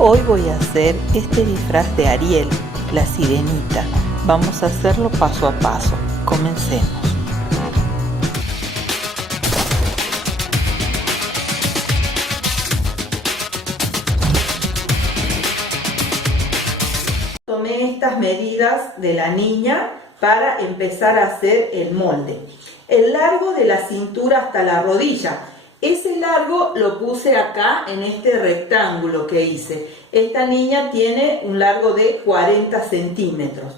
Hoy voy a hacer este disfraz de Ariel, la sirenita. Vamos a hacerlo paso a paso. Comencemos. Tomé estas medidas de la niña para empezar a hacer el molde. El largo de la cintura hasta la rodilla. Ese largo lo puse acá en este rectángulo que hice. Esta niña tiene un largo de 40 centímetros.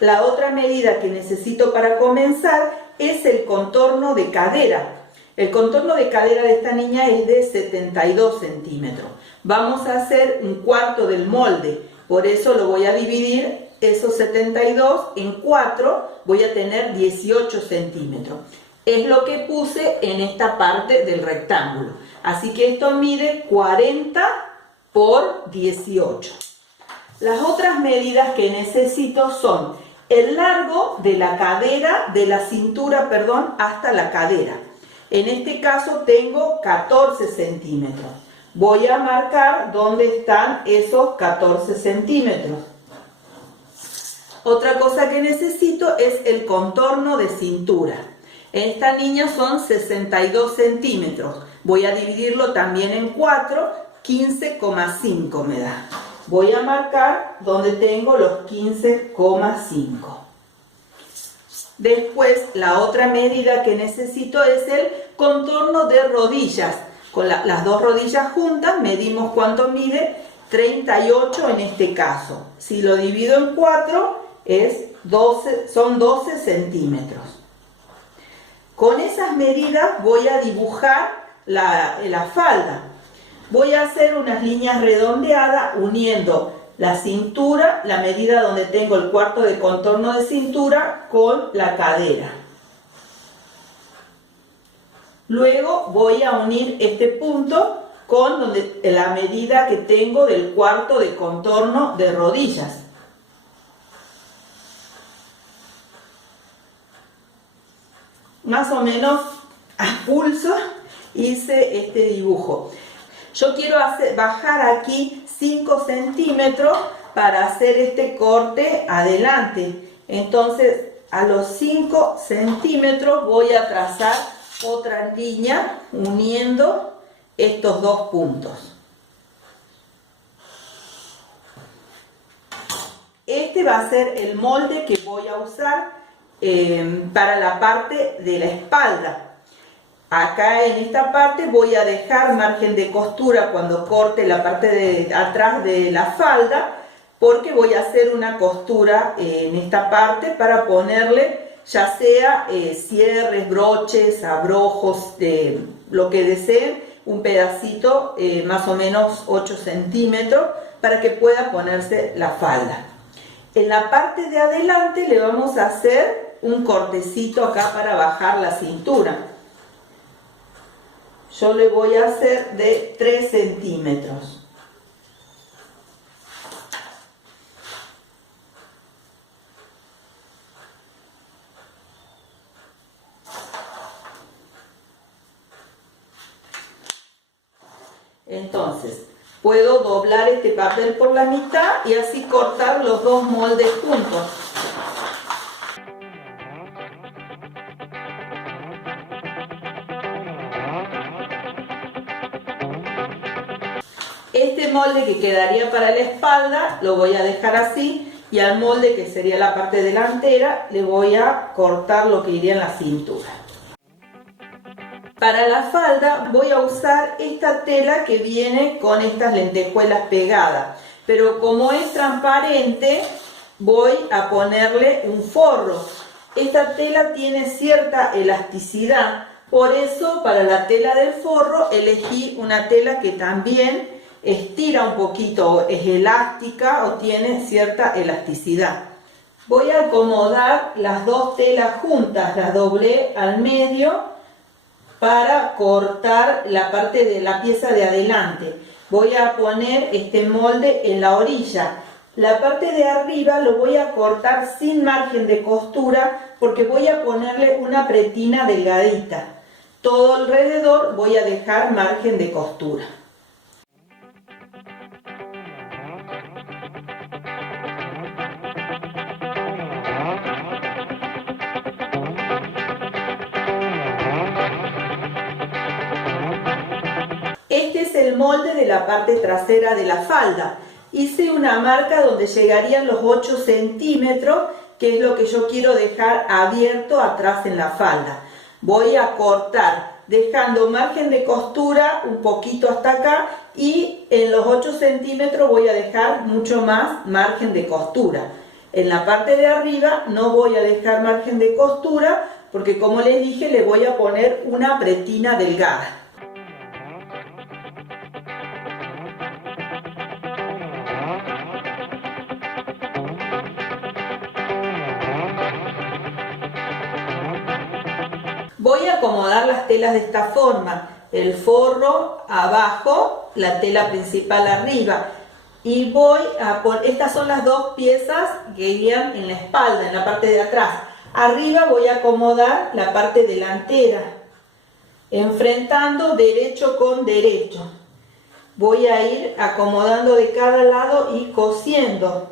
La otra medida que necesito para comenzar es el contorno de cadera. El contorno de cadera de esta niña es de 72 centímetros. Vamos a hacer un cuarto del molde. Por eso lo voy a dividir esos 72 en 4. Voy a tener 18 centímetros. Es lo que puse en esta parte del rectángulo. Así que esto mide 40 por 18. Las otras medidas que necesito son el largo de la cadera, de la cintura, perdón, hasta la cadera. En este caso tengo 14 centímetros. Voy a marcar dónde están esos 14 centímetros. Otra cosa que necesito es el contorno de cintura. Esta niña son 62 centímetros. Voy a dividirlo también en 4, 15,5 me da. Voy a marcar donde tengo los 15,5. Después, la otra medida que necesito es el contorno de rodillas. Con las dos rodillas juntas medimos cuánto mide, 38 en este caso. Si lo divido en 4, son 12 centímetros. Con esas medidas voy a dibujar la falda. Voy a hacer unas líneas redondeadas uniendo la cintura, la medida donde tengo el cuarto de contorno de cintura, con la cadera. Luego voy a unir este punto con la medida que tengo del cuarto de contorno de rodillas. Más o menos a pulso hice este dibujo. Yo quiero bajar aquí 5 centímetros para hacer este corte adelante. Entonces a los 5 centímetros voy a trazar otra línea uniendo estos dos puntos. Este va a ser el molde que voy a usar para la parte de la espalda. Acá en esta parte voy a dejar margen de costura cuando corte la parte de atrás de la falda, porque voy a hacer una costura en esta parte para ponerle ya sea cierres, broches, abrojos, lo que deseen, un pedacito más o menos 8 centímetros para que pueda ponerse la falda. En la parte de adelante le vamos a hacer un cortecito acá para bajar la cintura. Yo le voy a hacer de 3 centímetros. Entonces, puedo doblar este papel por la mitad y así cortar los dos moldes juntos. Este molde que quedaría para la espalda lo voy a dejar así, y al molde que sería la parte delantera le voy a cortar lo que iría en la cintura. Para la falda voy a usar esta tela que viene con estas lentejuelas pegadas, pero como es transparente voy a ponerle un forro. Esta tela tiene cierta elasticidad, por eso para la tela del forro elegí una tela que también estira un poquito, es elástica o tiene cierta elasticidad. Voy a acomodar las dos telas juntas, las doblé al medio para cortar la parte de la pieza de adelante. Voy a poner este molde en la orilla. La parte de arriba lo voy a cortar sin margen de costura porque voy a ponerle una pretina delgadita. Todo alrededor voy a dejar margen de costura. es el molde de la parte trasera de la falda. Hice una marca donde llegarían los 8 centímetros, que es lo que yo quiero dejar abierto atrás en la falda. Voy a cortar, dejando margen de costura un poquito hasta acá, y en los 8 centímetros voy a dejar mucho más margen de costura. En la parte de arriba no voy a dejar margen de costura, porque como les dije, le voy a poner una pretina delgada. Voy a acomodar las telas de esta forma, el forro abajo, la tela principal arriba, y voy a poner, estas son las dos piezas que irían en la espalda, en la parte de atrás. Arriba voy a acomodar la parte delantera, enfrentando derecho con derecho. Voy a ir acomodando de cada lado y cosiendo.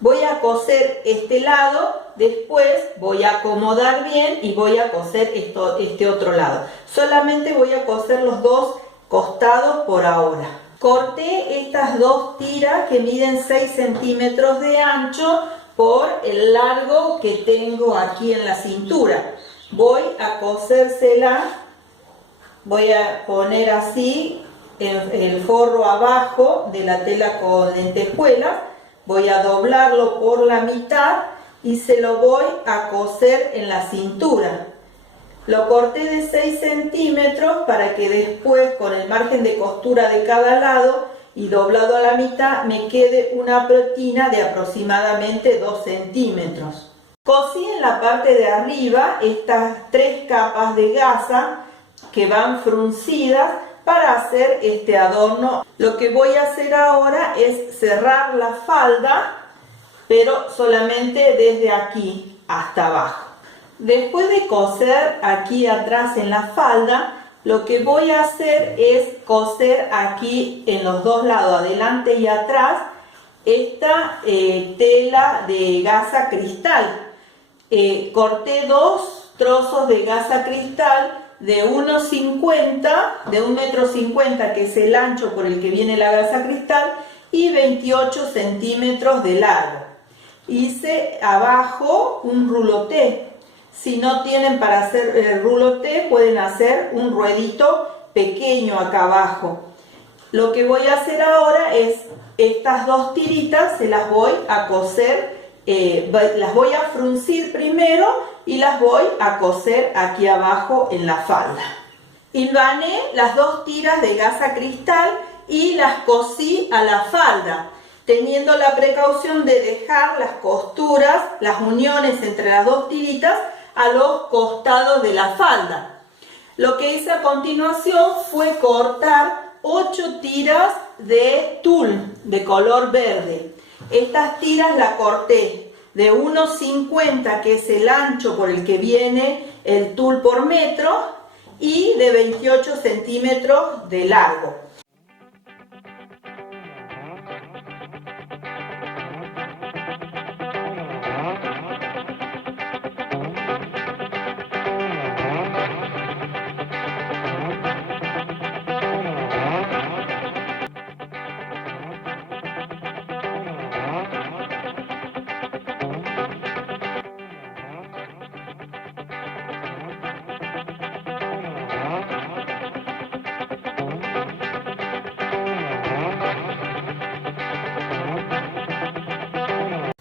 Voy a coser este lado, después voy a acomodar bien y voy a coser este otro lado. Solamente voy a coser los dos costados por ahora. Corté estas dos tiras que miden 6 centímetros de ancho por el largo que tengo aquí en la cintura. Voy a cosérsela, voy a poner así el forro abajo de la tela con lentejuelas. Voy a doblarlo por la mitad y se lo voy a coser en la cintura. Lo corté de 6 centímetros para que después, con el margen de costura de cada lado y doblado a la mitad, me quede una pretina de aproximadamente 2 centímetros. Cosí en la parte de arriba estas 3 capas de gasa que van fruncidas para hacer este adorno. Lo que voy a hacer ahora es cerrar la falda, pero solamente desde aquí hasta abajo. Después de coser aquí atrás en la falda, lo que voy a hacer es coser aquí en los dos lados, adelante y atrás, esta tela de gasa cristal. Corté 2 trozos de gasa cristal de 1,50, de 1,50 m, que es el ancho por el que viene la gasa cristal, y 28 centímetros de largo. Hice abajo un ruloté. Si no tienen para hacer el ruloté, pueden hacer un ruedito pequeño acá abajo. Lo que voy a hacer ahora es estas dos tiritas, se las voy a coser, las voy a fruncir primero y las voy a coser aquí abajo en la falda. Hilvané las dos tiras de gasa cristal y las cosí a la falda, teniendo la precaución de dejar las costuras, las uniones entre las dos tiritas a los costados de la falda. Lo que hice a continuación fue cortar 8 tiras de tul de color verde. Estas tiras las corté de 1,50, que es el ancho por el que viene el tul por metro, y de 28 centímetros de largo.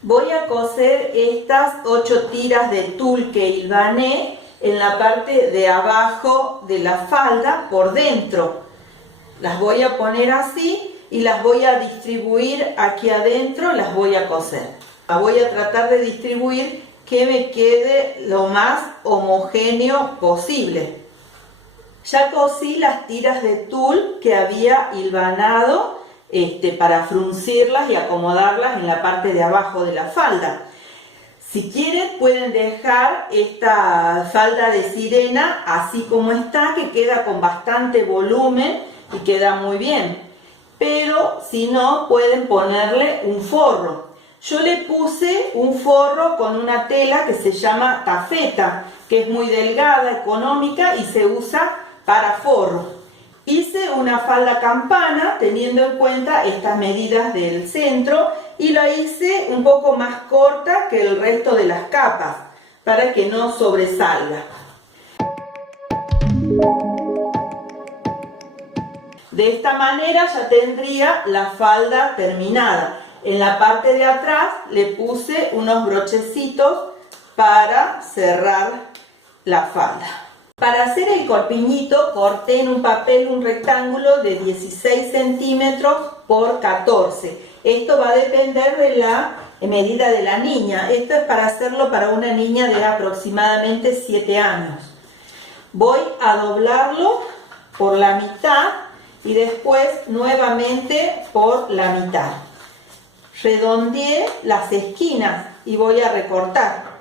Voy a coser estas 8 tiras de tul que hilvané en la parte de abajo de la falda por dentro. Las voy a poner así y las voy a distribuir aquí adentro, las voy a coser. Las voy a tratar de distribuir que me quede lo más homogéneo posible. Ya cosí las tiras de tul que había hilvanado para fruncirlas y acomodarlas en la parte de abajo de la falda. Si quieren, pueden dejar esta falda de sirena así como está, que queda con bastante volumen y queda muy bien. Pero si no, pueden ponerle un forro. Yo le puse un forro con una tela que se llama tafeta, que es muy delgada, económica y se usa para forro. Hice una falda campana teniendo en cuenta estas medidas del centro y la hice un poco más corta que el resto de las capas para que no sobresalga. De esta manera ya tendría la falda terminada. En la parte de atrás le puse unos brochecitos para cerrar la falda. Para hacer el corpiñito corté en un papel un rectángulo de 16 centímetros por 14. Esto va a depender de la medida de la niña. Esto es para hacerlo para una niña de aproximadamente 7 años. Voy a doblarlo por la mitad y después nuevamente por la mitad. Redondeé las esquinas y voy a recortar.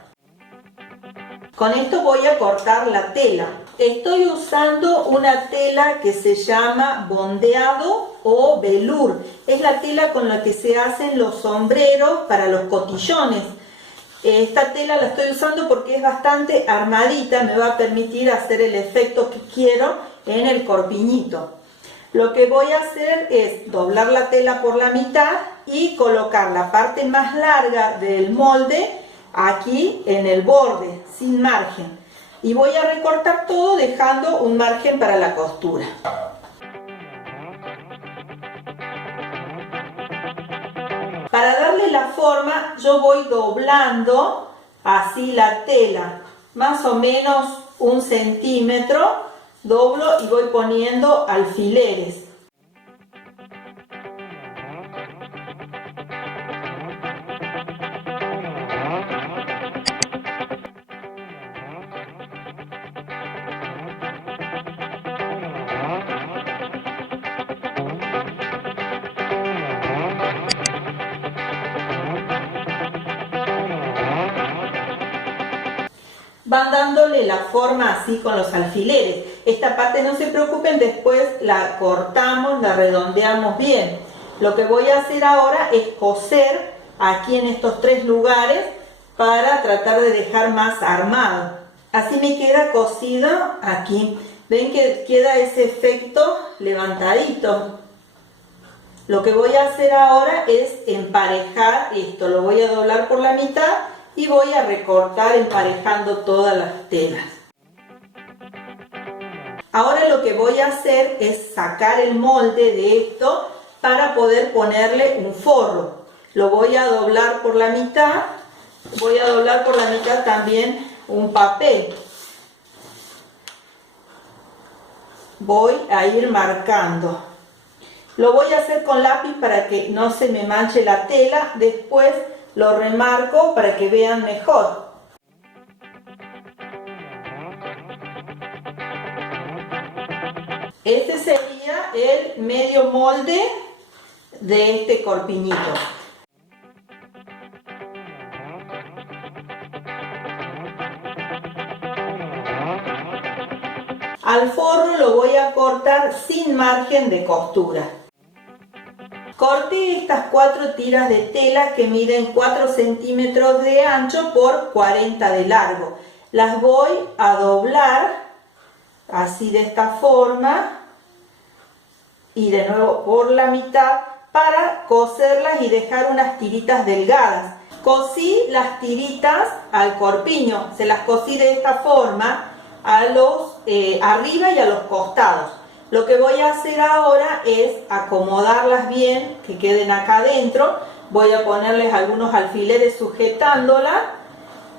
Con esto voy a cortar la tela. Estoy usando una tela que se llama bondeado o velour. Es la tela con la que se hacen los sombreros para los cotillones. Esta tela la estoy usando porque es bastante armadita, me va a permitir hacer el efecto que quiero en el corpiñito. Lo que voy a hacer es doblar la tela por la mitad y colocar la parte más larga del molde aquí en el borde, sin margen. Y voy a recortar todo dejando un margen para la costura. Para darle la forma, yo voy doblando así la tela, más o menos 1 centímetro, doblo y voy poniendo alfileres. Van dándole la forma así con los alfileres. Esta parte no se preocupen, después la cortamos, la redondeamos bien. Lo que voy a hacer ahora es coser aquí en estos 3 lugares para tratar de dejar más armado. Así me queda cosido aquí. ¿Ven que queda ese efecto levantadito? Lo que voy a hacer ahora es emparejar esto. Lo voy a doblar por la mitad y voy a recortar emparejando todas las telas. Ahora lo que voy a hacer es sacar el molde de esto para poder ponerle un forro. Lo voy a doblar por la mitad. Voy a doblar por la mitad también un papel. Voy a ir marcando. Lo voy a hacer con lápiz para que no se me manche la tela. Después lo remarco para que vean mejor. Este sería el medio molde de este corpiñito. Al forro lo voy a cortar sin margen de costura. Corté estas 4 tiras de tela que miden 4 centímetros de ancho por 40 de largo. Las voy a doblar así de esta forma y de nuevo por la mitad para coserlas y dejar unas tiritas delgadas. Cosí las tiritas al corpiño, se las cosí de esta forma a los arriba y a los costados. Lo que voy a hacer ahora es acomodarlas bien, que queden acá adentro. Voy a ponerles algunos alfileres sujetándola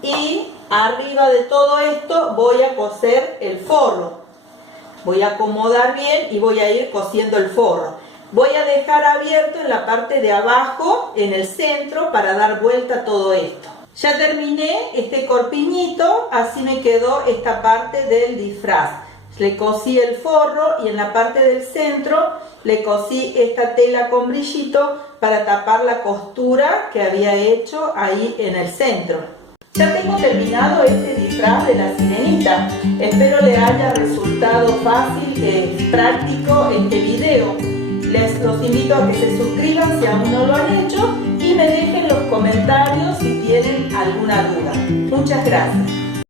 y arriba de todo esto voy a coser el forro. Voy a acomodar bien y voy a ir cosiendo el forro. Voy a dejar abierto en la parte de abajo, en el centro, para dar vuelta a todo esto. Ya terminé este corpiñito, así me quedó esta parte del disfraz. Le cosí el forro y en la parte del centro le cosí esta tela con brillito para tapar la costura que había hecho ahí en el centro. Ya tengo terminado este disfraz de la sirenita. Espero le haya resultado fácil, práctico este video. Los invito a que se suscriban si aún no lo han hecho y me dejen los comentarios comentarios si tienen alguna duda. Muchas gracias.